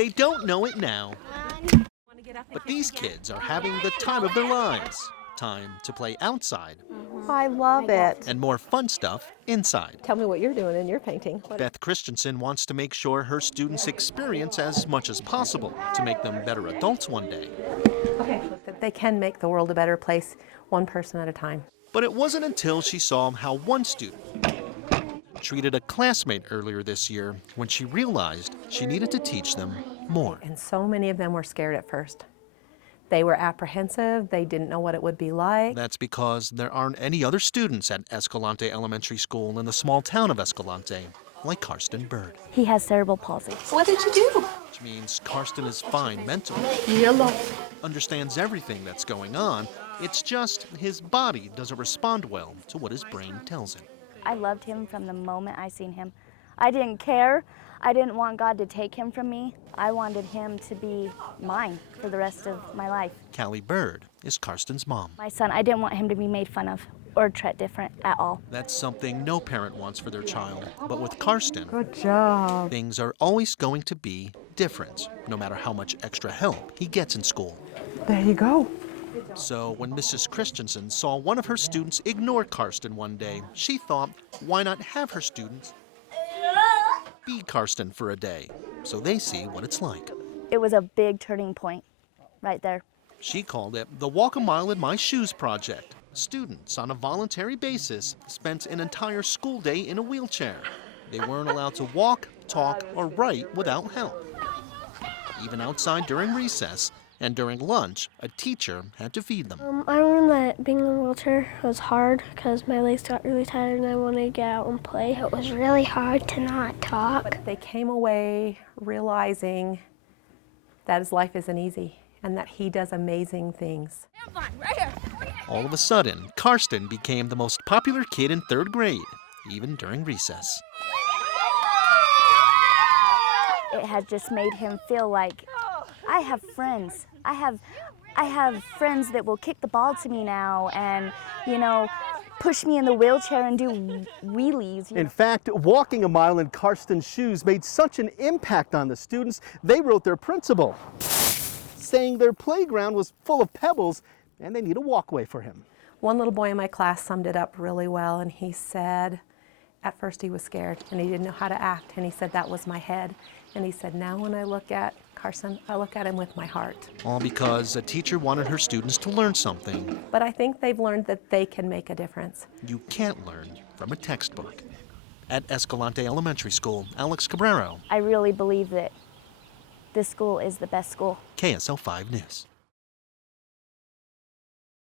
They don't know it now, but these kids are having the time of their lives. Time to play outside I love it. and more fun stuff inside. Tell me what you're doing in your painting. Beth Christensen wants to make sure her students experience as much as possible to make them better adults one day. That they can make the world a better place, one person at a time. But it wasn't until she saw how one student treated a classmate earlier this year when she realized she needed to teach them more. And so many of them were scared at first. They were apprehensive, they didn't know what it would be like. That's because there aren't any other students at Escalante Elementary School in the small town of Escalante, like Karsten Bird. He has cerebral palsy. What did you do? Which means Karsten is fine mentally, Yellow. understands everything that's going on. It's just his body doesn't respond well to what his brain tells him. I loved him from the moment I seen him. I didn't care. I didn't want God to take him from me. I wanted him to be mine for the rest of my life. Callie Bird is Karsten's mom. My son, I didn't want him to be made fun of or treat different at all. That's something no parent wants for their child. But with Karsten, Good job. things are always going to be different, no matter how much extra help he gets in school. There you go. So when Mrs. Christensen saw one of her students ignore Karsten one day, she thought, why not have her students be Karsten for a day, so they see what it's like. It was a big turning point right there. She called it the Walk a Mile in My Shoes project. Students, on a voluntary basis, spent an entire school day in a wheelchair. They weren't allowed to walk, talk, or write without help. Even outside during recess and during lunch, a teacher had to feed them. I learned that being in a wheelchair was hard because my legs got really tired and I wanted to get out and play. It was really hard to not talk. They came away realizing that his life isn't easy and that he does amazing things. All of a sudden, Karsten became the most popular kid in 3rd grade, even during recess. It had just made him feel like, I have friends. I have friends that will kick the ball to me now and, push me in the wheelchair and do wheelies. In fact, walking a mile in Karsten's shoes made such an impact on the students, they wrote their principal, saying their playground was full of pebbles and they need a walkway for him. One little boy in my class summed it up really well, and he said, at first he was scared and he didn't know how to act, and he said, that was my head. And he said, now when I look at Karsten, I look at him with my heart. All because a teacher wanted her students to learn something But I think they've learned that they can make a difference. you can't learn from a textbook. At Escalante Elementary School, Alex Cabrero, I really believe that this school is the best school. KSL 5 News.